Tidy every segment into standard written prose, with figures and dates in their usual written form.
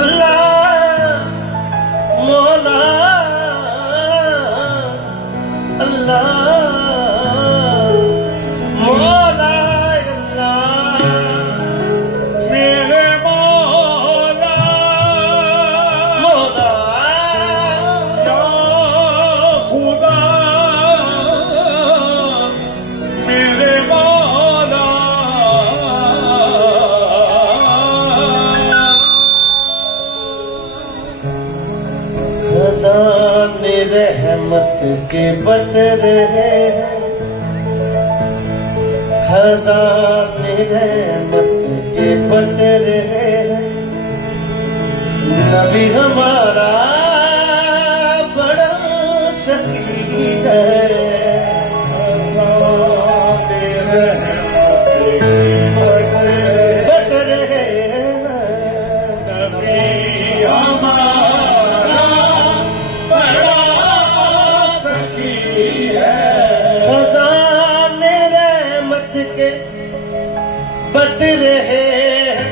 अल्लाह मौला अल्लाह मौला अल्लाह मेरे मौला मौला या खुदा मेरे मौला खजाने रहमत के बट रहे हैं खजाने रहमत के बट रहे हैं नबी हमारा बड़ा सकी है बट रहे हैं नबी हमारा बड़ा सखी है खजाने रहमत के बट रहे हैं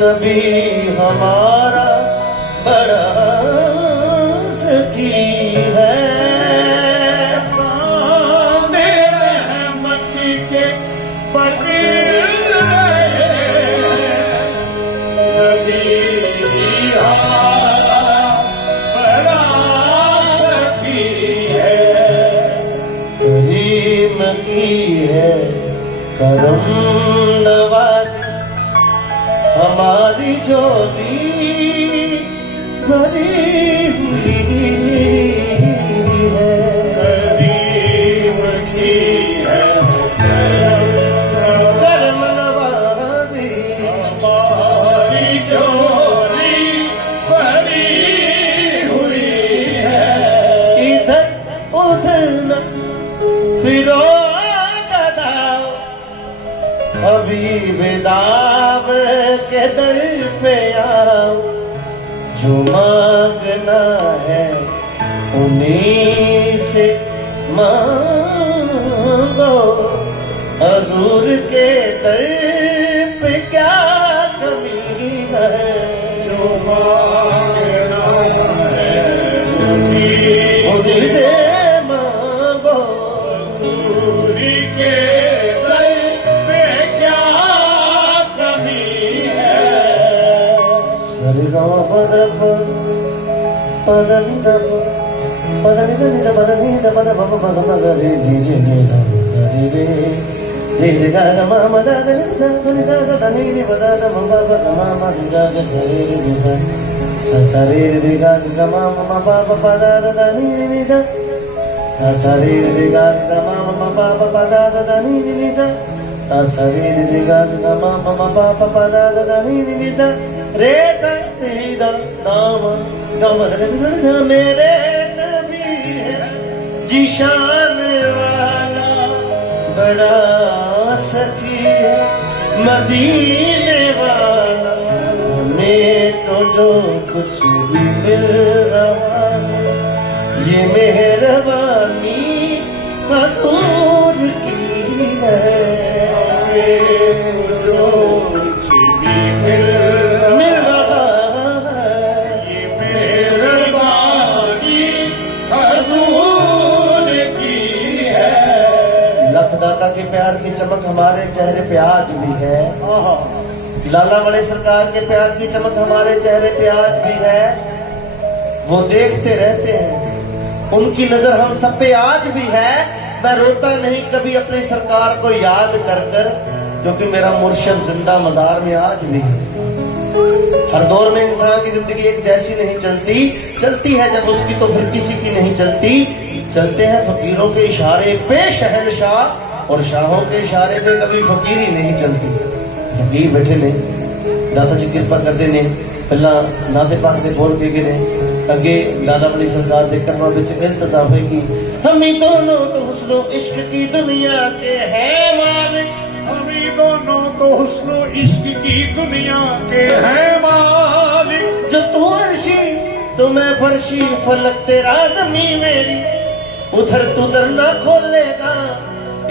नबी हमारा बड़ा सखी है मेरे रहमत के पति नबी हमारा बड़ा सखी है करीम की है करम नवाजी हमारी झोली भरी हुई है करीम की है करम नवाजी हमारी झोली भरी हुई है इधर उधर न फिरो गदाओ अभी बेदाब के दर पे आओ जो मांगना है उन्हीं से मांगो हजूर के दर पे क्या कमी है जो मांगना है उन्हीं से मांगो सूरी के दर पे क्या कमी है सरगा पदप पदनिदप पदनिद पदनिद पद भव पद मगरे धीरे रे रे गा ग म म द द द द द द नि रि प द द म प प ग म म रि ग ग स रे रि स स स रे रि ग ग म म म प प प द द द नि रि द स स रे रि ग ग म म प प प द द द नि रि द स स रे रि ग ग म म म प प प द द द नि रि द रे स रि द नाम ग म द द मेरे नबी है जीशान वाला बड़ा सखी है मदीने वाला हमें तो जो कुछ भी मिल रहा है ये मेहरबानी हजूर की है जो कुछ भी मिल रहा है ये मेहरबानी हजूर की है लखदाता के प्यार की चमक हमारे चेहरे पे आज भी है लाला बड़े सरकार के प्यार की चमक हमारे चेहरे पे आज भी है वो देखते रहते हैं उनकी नजर हम सब पे आज भी है मैं रोता नहीं कभी अपनी सरकार को याद कर कर क्योंकि मेरा मुर्शद जिंदा मजार में आज भी है हर दौर में इंसान की जिंदगी एक जैसी नहीं चलती है जब उसकी तो फिर किसी की नहीं चलते हैं फकीरों के इशारे पे शहनशाह और शाहों के इशारे पे कभी फकीरी नहीं चलती फकीर बैठे ने दादा जी कृपा करते ने पहला नाते पाक दे बोल के गिरे अगे लाला बड़ी सरकार से कर्मा विच इल्तजा होगी हम ही दोनों तो हुस्नो इश्क की दुनिया के हैं मालिक हम ही दोनों तो हुस्नो इश्क की दुनिया के हैं मालिक जो तू अर्शी तो मैं फर्शी फलक तेरा जमी मेरी उधर तू दर ना खोलेगा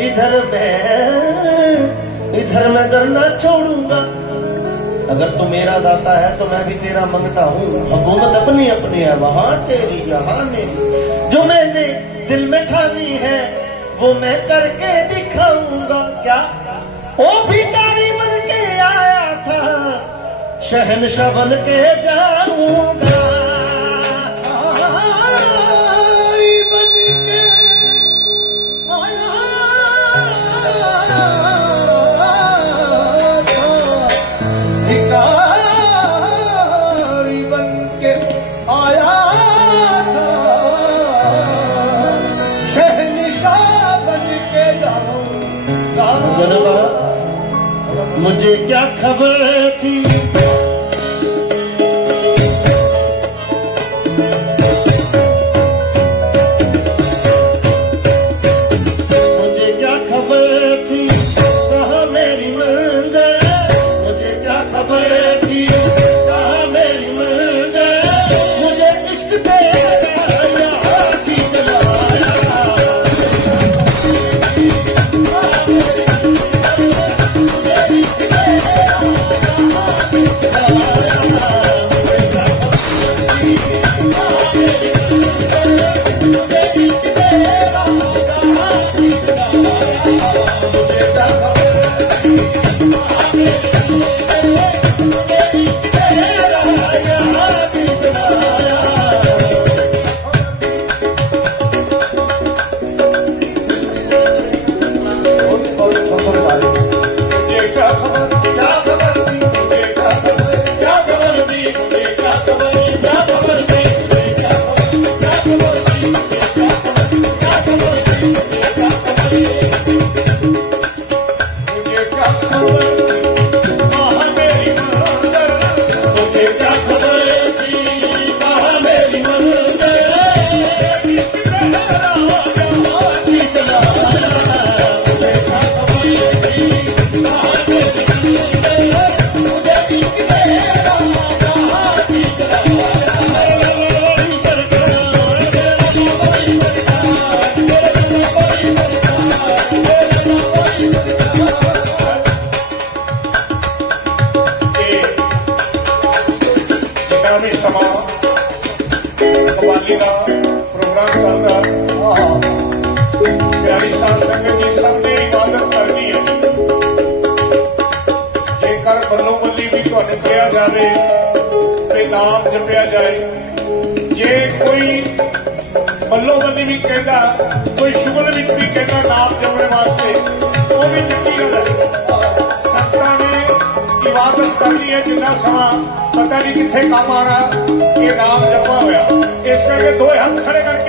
इधर मैं दर ना छोड़ूंगा अगर तू मेरा दाता है तो मैं भी तेरा मंगता हूँ। हुकूमत अपनी अपनी है, वहां तेरी यहाँ मेरी। जो मैंने दिल में ठानी है वो मैं करके दिखाऊंगा। क्या ओ भिखारी बन के आया था, शहंशाह बन के जाऊंगा। मुझे क्या खबर थी कहाँ मेरी मंजिल, मुझे क्या खबर थी कहाँ मेरी मंजिल। मुझे इश्क तेरा यहाँ भी चलाया। कवाली का प्रोग्राम चल रहा। प्यारी साध संगत जी सबने इबादत करनी है। जेकर बल्लो बल्ली भी तुहानू कहा जाए ते नाम जपिया जाए। जे कोई बल्लो बल्ली भी कहता, कोई शुगल भी कहता नाम जपने वास्ते, वो भी चंगी गल है। संतां ने इबादत करनी है, जिन्ना समा पता नहीं कितने काम आना, ये नाम जपा होया। इस करके दो हाथ खड़े करके